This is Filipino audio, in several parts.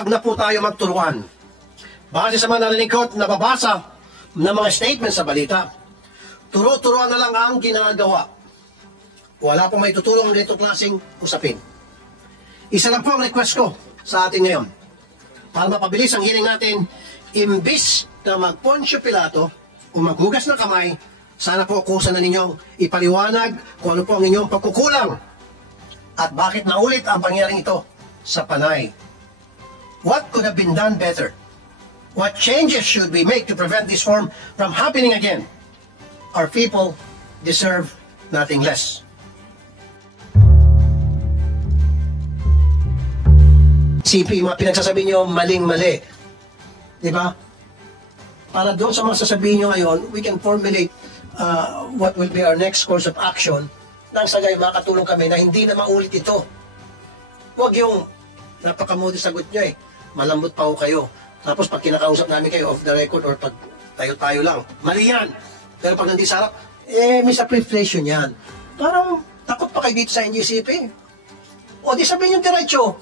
Pag na po tayo magturuan, base sa mga narinig ko at nababasa ng mga statements sa balita, turo-turuan na lang ang ginagawa. Wala pong may tutulong ang ganitong klaseng usapin. Isa lang po ang request ko sa atin ngayon. Para mapabilis ang hearing natin, imbis na mag-Poncio Pilato o maghugas ng kamay, sana po kusa na ninyong ipaliwanag kung ano po ang inyong pagkukulang at bakit naulit ang pangyaring ito sa Panay. What could have been done better? What changes should we make to prevent this form from happening again? Our people deserve nothing less. CP, mga pinagsasabi nyo, maling-mali. Diba? Para doon sa mga sasabihin nyo ngayon, we can formulate what will be our next course of action nang sagay makatulong kami na hindi na maulit ito. Huwag yung napakamudi sagot nyo eh. Malambot pa ho kayo. Tapos pag kinakausap namin kayo off the record or pag tayo-tayo lang, mali yan. Pero pag nandito sa harap, misappreciation yan. Parang takot pa kayo dito sa NGCP. O di sabihin yung diretso,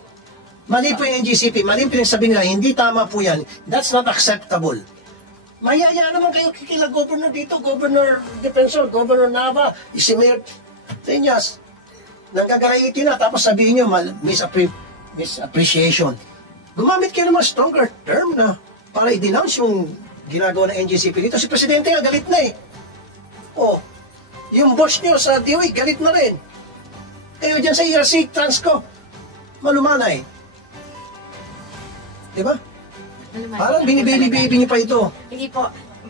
mali po yung NGCP, mali yung pinagsabi nila, hindi tama po yan. That's not acceptable. Mayaya naman kayo kila governor dito, governor defensor, governor Nava, si Mayor Tenyas. Nagagaraiti na, tapos sabihin nyo, misappreciation. Gumamit kayo ng mga stronger term na para i-denounce yung ginagawa ng NGCP dito. Si Presidente nga galit na eh. O, yung boss nyo sa DOE, galit na rin. Kayo dyan sa ERC, Transco, malumanay. Diba? Parang binibaby-baby niyo pa ito. Hindi po.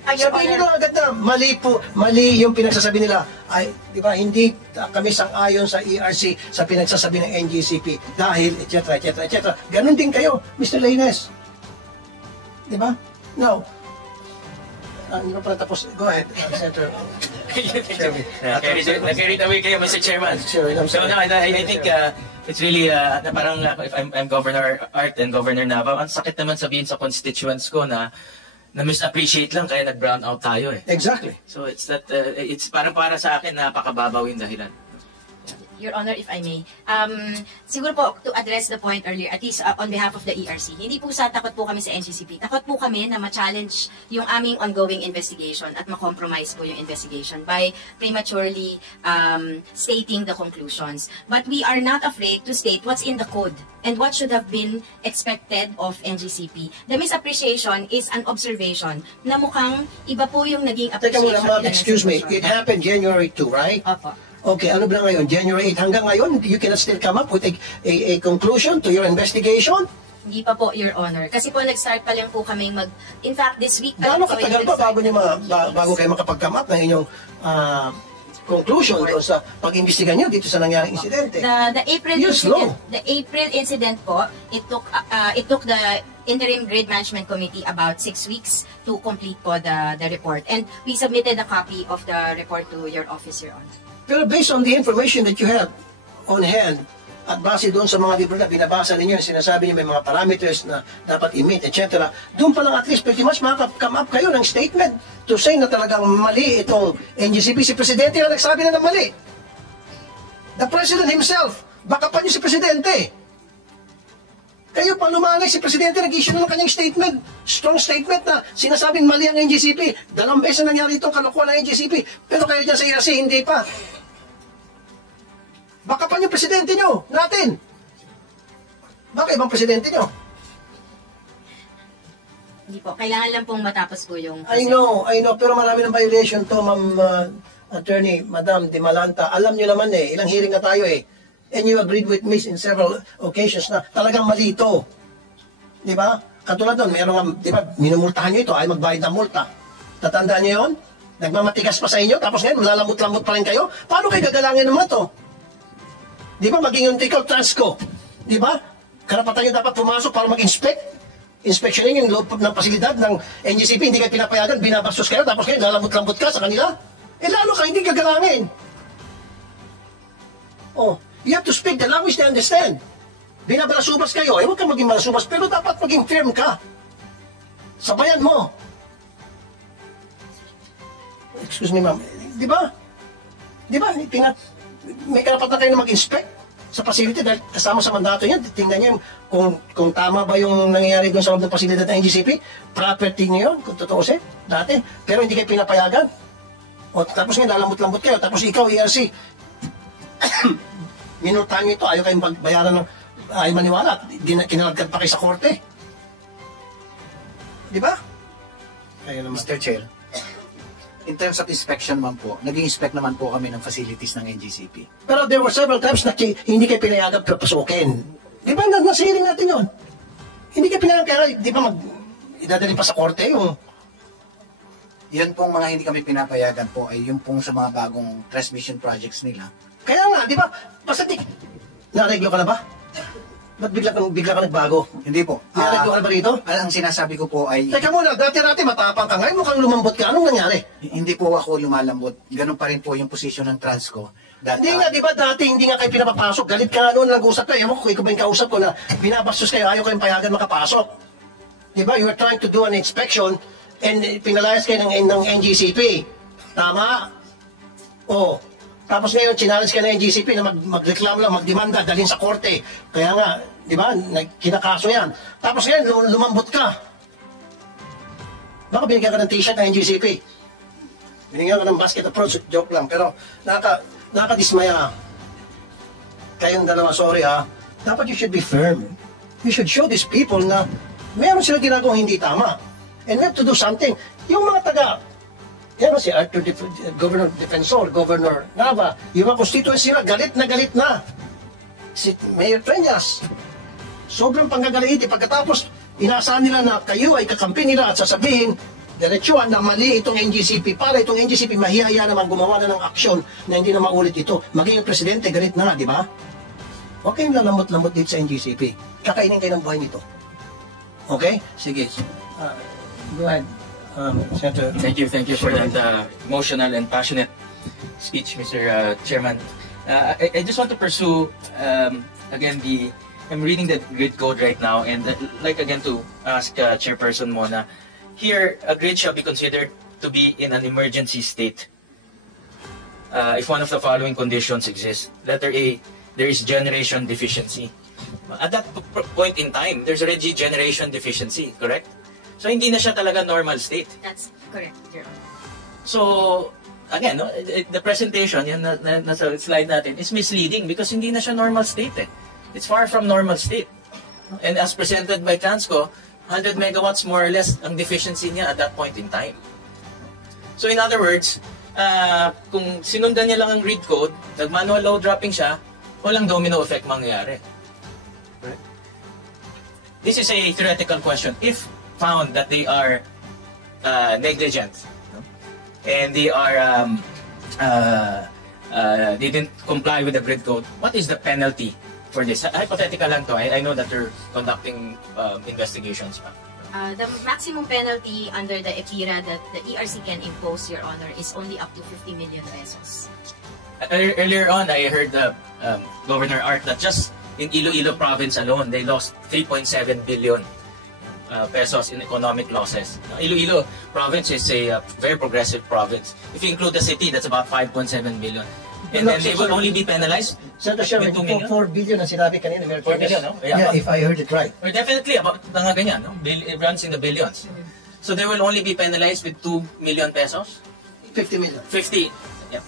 Sabihin nyo lang agad na, mali po, mali yung pinagsasabi nila. Ay, diba, hindi kami sang-ayon sa ERC sa pinagsasabi ng NGCP dahil, etc., etc., etc. Ganon din kayo, Mr. Lainez. Diba? Now, hindi pa pala tapos. Go ahead, Senator. Carried away kayo, Mr. Chairman. Sure, So, no, I think it's really, parang if I'm Governor Art and Governor Nava, ang sakit naman sabihin sa constituents ko na misappreciate lang kaya nag-brown out tayo eh. Exactly. So it's that, it's parang para sa akin napakababaw yung dahilan. Your Honor, if I may. Siguro po, to address the point earlier, at least on behalf of the ERC, hindi po sa takot po kami sa NGCP. Takot po kami na ma-challenge yung aming ongoing investigation at ma-compromise po yung investigation by prematurely stating the conclusions. But we are not afraid to state what's in the code and what should have been expected of NGCP. The misappreciation is an observation na mukhang iba po yung naging Teka appreciation. muna, ma'am, excuse me. It happened January 2, right? Opo. Okay, ano ba ngayon? January 8 hanggang ngayon, you cannot still come up with a conclusion to your investigation? Hindi pa po, Your Honor. Kasi po nag-start pa lang po kami in fact, this week pa Gaano lang po katagal pa bago kayo makapag-come up ng inyong conclusion doon sa pag-imbestiga nyo dito sa nangyaring insidente? The April incident po, it took the Interim Grade Management Committee about 6 weeks to complete po the report. And we submitted a copy of the report to your office, Your Honor. Pero based on the information that you have on hand, at base doon sa mga libro na binabasa ninyo, sinasabi niyo may mga parameters na dapat i-meet, etc. Doon pa lang at least pretty much makaka-come up kayo ng statement to say na talagang mali itong NGCP. Si Presidente na nagsabi na mali. The President himself, baka pa niyo si Presidente. Kayo pa lumanay, si Presidente nag-issue na ng kanyang statement, strong statement na sinasabing mali ang NGCP. 2 beses na nangyari itong kalokohan ng NGCP. Pero kayo dyan sa ERC, hindi pa. Baka pa yung presidente nyo, natin. Baka ibang presidente nyo. Hindi po, kailangan lang pong matapos po yung... I know, pero marami ng violation to, Ma'am Attorney, Madam De Malanta. Alam nyo naman eh, ilang hearing na tayo eh. And you agreed with me in several occasions na talagang mali ito. Di ba? Katulad doon, meron di ba, minumultahan nyo ito, ay magbayad ng multa. Tatandaan nyo yun? Nagmamatigas pa sa inyo, tapos ngayon, malalamot-lamot pa rin kayo. Paano kayo gagalangin naman ito? Di ba, maging yung ikaw, Transco. Di ba? Karapatan nyo dapat pumasok para mag-inspect. Inspectionin yung loob ng pasilidad ng NGCP, hindi kayo pinapayagan, binabastos kayo, tapos kayo lalamot-lamot ka sa kanila. Eh lalo ka, hindi gagalangin. Oh, you have to speak the language they understand. Binabalasubas kayo, huwag kang maging malasubas, pero dapat maging firm ka. Sabayan mo. Excuse me, ma'am. Di ba? Di ba? May karapatan kayo na mag-inspect. sa facility dahil kasama sa mandato niya. Tingnan niya kung tama ba yung nangyayari doon sa loob ng facility ng NGCP. Property niyo yun, kung totoo siya, dati. Pero hindi kayo pinapayagan. O tapos nga, lalamot-lamot kayo. Tapos ikaw, ERC, minultahan niyo ito, ayaw kayong bayaran ng ayaw maniwala. Kinalagkan pa kayo sa korte. Di ba? Kaya naman. Mr. Chair, in terms of inspection man po, nag-inspect naman po kami ng facilities ng NGCP. Pero there were several times na hindi kayo pinayagan papasukin. Di ba? Nasa hearing natin yun. Hindi kayo pinayagan, kaya di ba idadali pa sa korte yung... Yun pong mga hindi kami pinapayagan po ay yung pong sa mga bagong transmission projects nila. Kaya nga, di ba? Basta nareglo ka na ba? Ba't bigla ka nagbago? Hindi po. Nareglo ka na ba rito? Ang sinasabi ko po ay... Teka muna, dati matapang ka. Ngayon mukhang lumambot ka. Anong nangyari? Hindi po ako lumalambot. Ganun pa rin po yung posisyon ng Transco. Hindi nga, di ba dati hindi nga kayo pinapapasok? Galit ka nga noon, nag-usap kayo. Ewan ko, ikaw ba yung kausap ko na binabastos kayo, ayaw kayong payagan makapasok. Di ba? You were trying to do an inspection and pinalayas kayo ng NGCP. Tama? Oo. Tapos ngayon, chinalis ka ng NGCP na magreklamo lang, magdemanda, dalhin sa korte. Kaya nga, di ba, kinakaso yan. Tapos ngayon, lumambot ka. Baka binigyan ka ng t-shirt ng NGCP. Binigyan ka ng basket approach, joke lang. Pero nakadismaya. Kayong dalawa, sorry ha. Dapat you should be firm. You should show these people na meron sila ginagawang hindi tama. And we have to do something. Yung mga yan si Arthur, Governor Defensor, Governor Nava, yung mga constituency nila, galit na. Si Mayor Treñas, sobrang panggagalitin. Pagkatapos, inaasahan nila na kayo ay kakampi nila at sasabihin, diretsuhan na mali itong NGCP para itong NGCP mahihaya naman gumawa na ng aksyon na hindi na maulit ito. Maging yung presidente, galit na, di ba? Huwag kayong lalamot-lamot dito sa NGCP. Kakainin kayo ng buhay nito. Okay? Sige. Go ahead. Senator. Thank you for that emotional and passionate speech, Mr. Chairman. I just want to pursue again I'm reading the grid code right now, and like again to ask Chairperson Mona, here a grid shall be considered to be in an emergency state if one of the following conditions exist. Letter A, there is generation deficiency. At that point in time, there's already generation deficiency, correct? So, hindi na siya talaga normal state. That's correct, Your Honor. So, again, the presentation, yan nasa slide natin, is misleading because hindi na siya normal state. It's far from normal state. And as presented by Transco, 100 megawatts more or less ang deficiency niya at that point in time. So, in other words, kung sinundan niya lang ang grid code, nag-manual load dropping siya, walang domino effect mangyayari. Right? This is a theoretical question. If found that they are negligent, no? And they are they didn't comply with the grid code, what is the penalty for this? Hypothetical lang to. I know that you're conducting investigations. The maximum penalty under the EPIRA that the ERC can impose, Your Honor, is only up to 50 million pesos. Earlier on, I heard Governor Art that just in Iloilo province alone, they lost 3.7 billion pesos in economic losses. Iloilo province is a very progressive province. If you include the city, that's about 5.7 billion. And then they will only be penalized Senator Sherman, 4 billion ang sinabi kanina. 4 billion, no? Yeah, if I heard it right. Or definitely, about mga ganyan, no? It runs in the billions. So they will only be penalized with 2 million pesos? 50 million. 50. Yeah.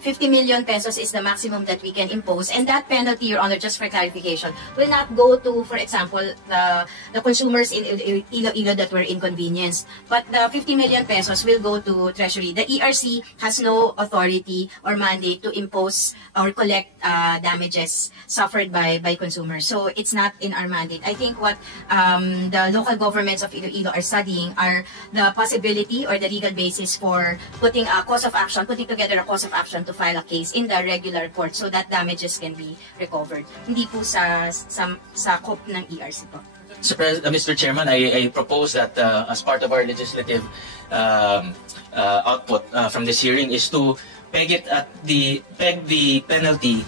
50 million pesos is the maximum that we can impose, and that penalty, Your Honor, just for clarification, will not go to, for example, the consumers in Iloilo that were inconvenienced, but the 50 million pesos will go to Treasury. The ERC has no authority or mandate to impose or collect damages suffered by consumers, so it's not in our mandate. I think what the local governments of Iloilo are studying are the possibility or the legal basis for putting a cause of action, putting together a cause of action to file a case in the regular court so that damages can be recovered. Hindi po sa scope ng ERC po. Mr. Chairman, I propose that as part of our legislative output from this hearing is to peg the penalty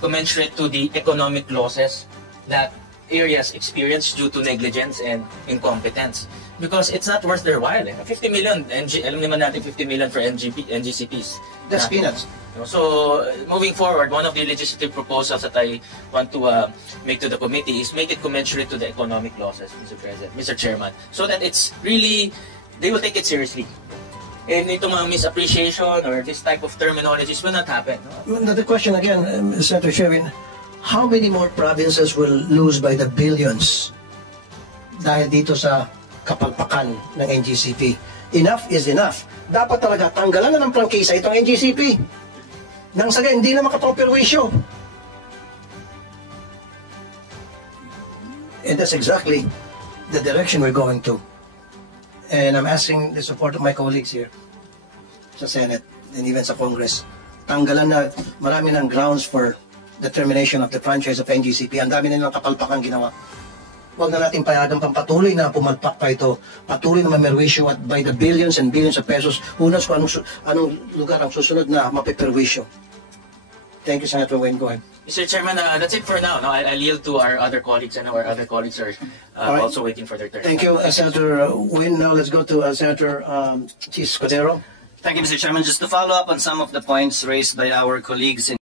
commensurate to the economic losses that areas experienced due to negligence and incompetence. Because it's not worth their while. 50 million, alam naman natin 50 million for NGCPs. That's peanuts. So, moving forward, one of the legislative proposals that I want to make to the committee is make it commensurate to the economic losses, Mr. Chairman, so that it's really, they will take it seriously. And itong mga misappreciation or this type of terminologies will not happen. The question again, Senator Sherwin, how many more provinces will lose by the billions dahil dito sa kapalpakan ng NGCP? Enough is enough. Dapat talaga tanggalan na ng prangkisa itong NGCP. Nang saga, hindi na makaproperwisyo. And that's exactly the direction we're going to. And I'm asking the support of my colleagues here sa Senate and even sa Congress. Tanggalan na, marami ng grounds for the termination of the franchise of NGCP. Ang dami nilang kapalpakan ginawa. Huwag na natin payagan pang patuloy na pumalpak pa ito. Patuloy na mamerwisyo at by the billions and billions of pesos, who knows kung anong lugar ang susunod na mapiperwisyo. Thank you, Senator Wayne. Go ahead. Mr. Chairman, that's it for now. No, I'll yield to our other colleagues. I know our other colleagues are right. also waiting for their turn. Thank you, Senator Wayne. Now let's go to Senator Chis Cordero. Thank you, Mr. Chairman. Just to follow up on some of the points raised by our colleagues in